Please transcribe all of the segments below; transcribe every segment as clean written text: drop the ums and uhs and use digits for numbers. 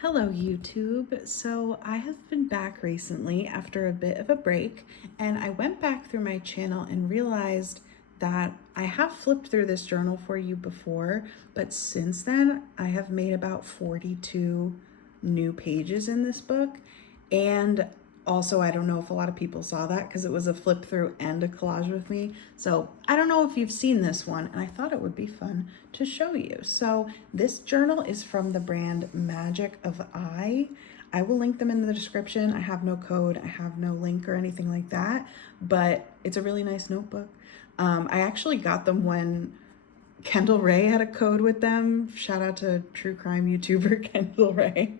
Hello YouTube. So I have been back recently after a bit of a break, and I went back through my channel and realized that I have flipped through this journal for you before, but since then I have made about 42 new pages in this book. And also, I don't know if a lot of people saw that because it was a flip through and a collage with me. So I don't know if you've seen this one, and I thought it would be fun to show you. So this journal is from the brand Magic of I. I will link them in the description. I have no code, I have no link or anything like that, but it's a really nice notebook. I actually got them when Kendall Ray had a code with them. Shout out to true crime YouTuber Kendall Ray.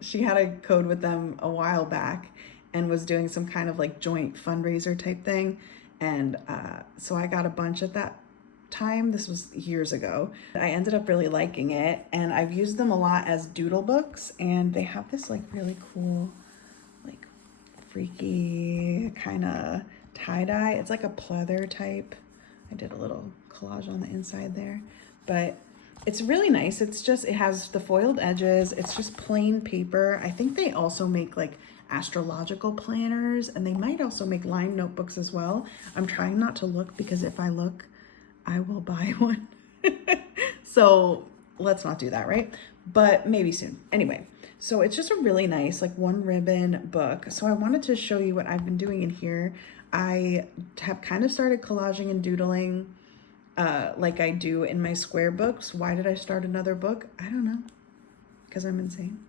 She had a code with them a while back and was doing some kind of like joint fundraiser type thing. And so I got a bunch at that time. This was years ago. I ended up really liking it, and I've used them a lot as doodle books, and they have this like really cool, like freaky kind of tie-dye. It's like a pleather type. I did a little collage on the inside there, but it's really nice. It's just, it has the foiled edges. It's just plain paper. I think they also make like astrological planners, and they might also make lined notebooks as well. I'm trying not to look because if I look, I will buy one. So let's not do that, right? But maybe soon. Anyway, so it's just a really nice, like one ribbon book. So I wanted to show you what I've been doing in here. I have kind of started collaging and doodling like I do in my square books. Why did I start another book? I don't know, because I'm insane.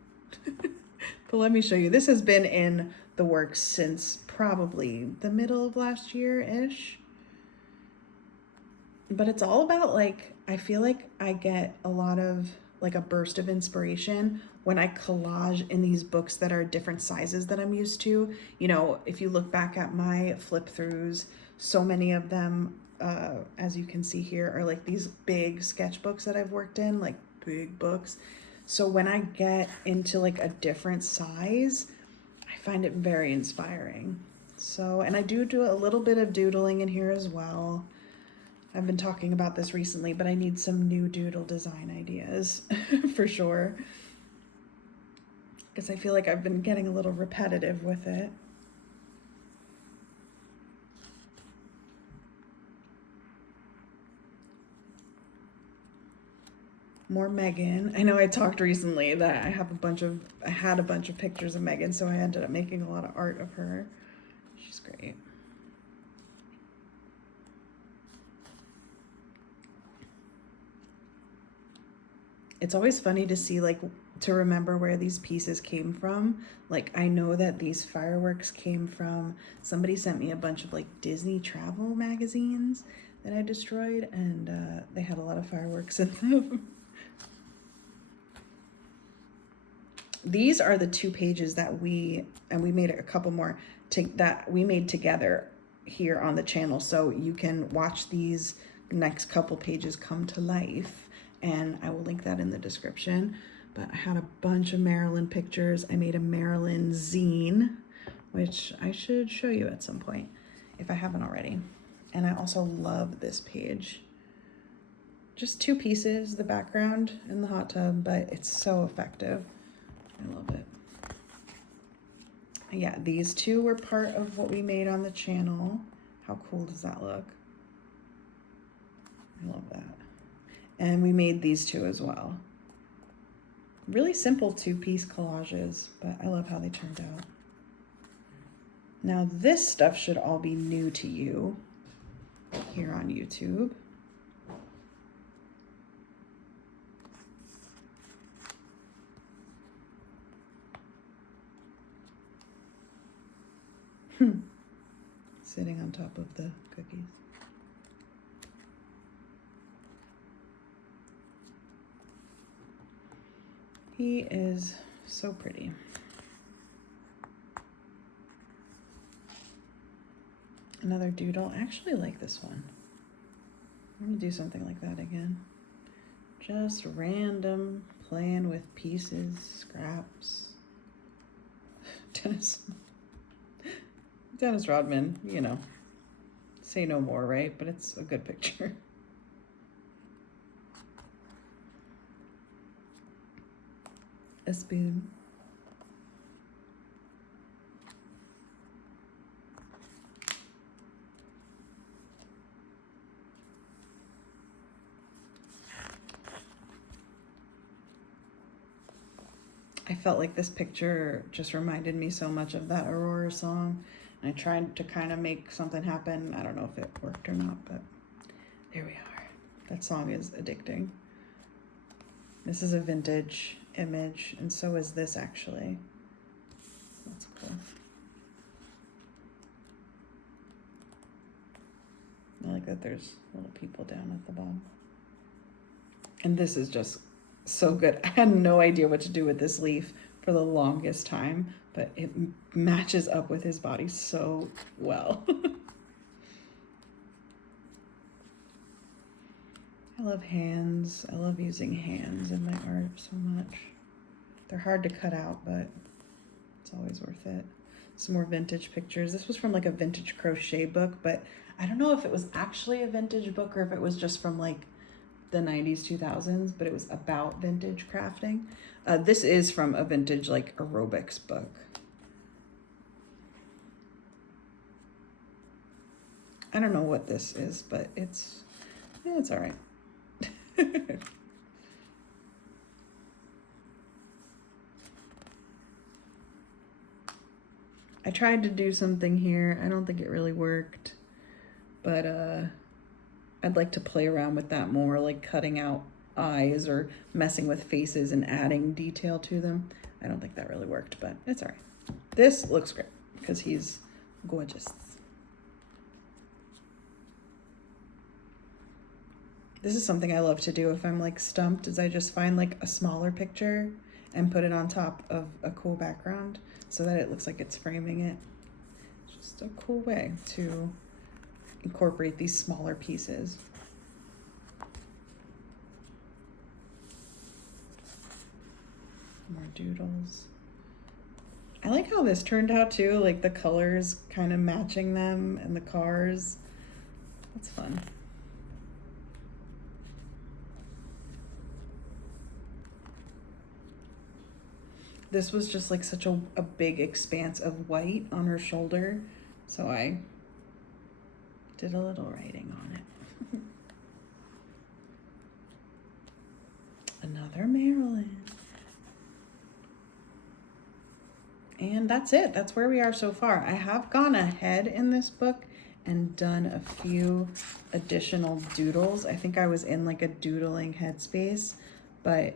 But let me show you. This has been in the works since probably the middle of last year-ish. But it's all about like, I feel like I get a lot of like a burst of inspiration when I collage in these books that are different sizes that I'm used to. You know, if you look back at my flip throughs, so many of them, as you can see here, are like these big sketchbooks that I've worked in, like big books. So when I get into like a different size, I find it very inspiring. So, and I do a little bit of doodling in here as well. I've been talking about this recently, but I need some new doodle design ideas for sure, because I feel like I've been getting a little repetitive with it. More Megan. I know I talked recently that I had a bunch of pictures of Megan, so I ended up making a lot of art of her. She's great. It's always funny to see, like, to remember where these pieces came from. Like, I know that these fireworks came from, somebody sent me a bunch of like Disney travel magazines that I destroyed, and they had a lot of fireworks in them. These are the 2 pages that we made a couple more that we made together here on the channel, so you can watch these next couple pages come to life, and I will link that in the description. But I had a bunch of Maryland pictures. I made a Maryland zine, which I should show you at some point if I haven't already. And I also love this page. Just 2 pieces, the background and the hot tub, but it's so effective. I love it. Yeah, these 2 were part of what we made on the channel. How cool does that look? I love that. And we made these 2 as well. Really simple 2-piece collages, but I love how they turned out. Now this stuff should all be new to you here on YouTube. Sitting on top of the cookies. He is so pretty. Another doodle. I actually like this one. I'm gonna do something like that again. Just random, playing with pieces, scraps. Dennis Rodman, you know, say no more, right? But it's a good picture. a spoon. I felt like this picture just reminded me so much of that Aurora song. And I tried to kind of make something happen. I don't know if it worked or not, but there we are. That song is addicting. This is a vintage image, and so is this actually. That's cool. I like that there's little people down at the bottom. And this is just so good. I had no idea what to do with this leaf for the longest time, but it matches up with his body so well. I love hands. I love using hands in my art so much. They're hard to cut out, but it's always worth it. Some more vintage pictures. This was from like a vintage crochet book, but I don't know if it was actually a vintage book or if it was just from like the 90s, 2000s, but it was about vintage crafting. This is from a vintage like aerobics book. I don't know what this is, but it's all right. I tried to do something here. I don't think it really worked, but I'd like to play around with that more, like cutting out eyes or messing with faces and adding detail to them. I don't think that really worked, but it's all right. This looks great because he's gorgeous. This is something I love to do if I'm like stumped, is I just find like a smaller picture and put it on top of a cool background so that it looks like it's framing it. It's just a cool way to incorporate these smaller pieces. More doodles. I like how this turned out too, like the colors kind of matching them and the cars. That's fun. This was just like such a big expanse of white on her shoulder, so I did a little writing on it. Another Marilyn. And that's it. That's where we are so far. I have gone ahead in this book and done a few additional doodles. I think I was in like a doodling headspace, but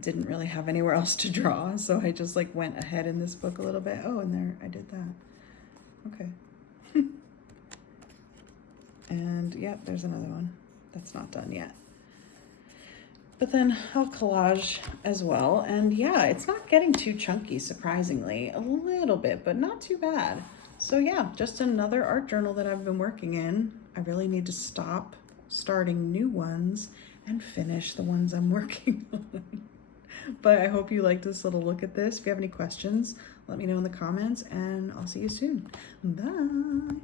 didn't really have anywhere else to draw. So I just like went ahead in this book a little bit. Oh, and there, I did that. Okay. And yep, there's another one that's not done yet. But then I'll collage as well. And yeah, it's not getting too chunky, surprisingly. A little bit, but not too bad. So yeah, just another art journal that I've been working in. I really need to stop starting new ones and finish the ones I'm working on. But I hope you liked this little look at this. If you have any questions, let me know in the comments, and I'll see you soon. Bye.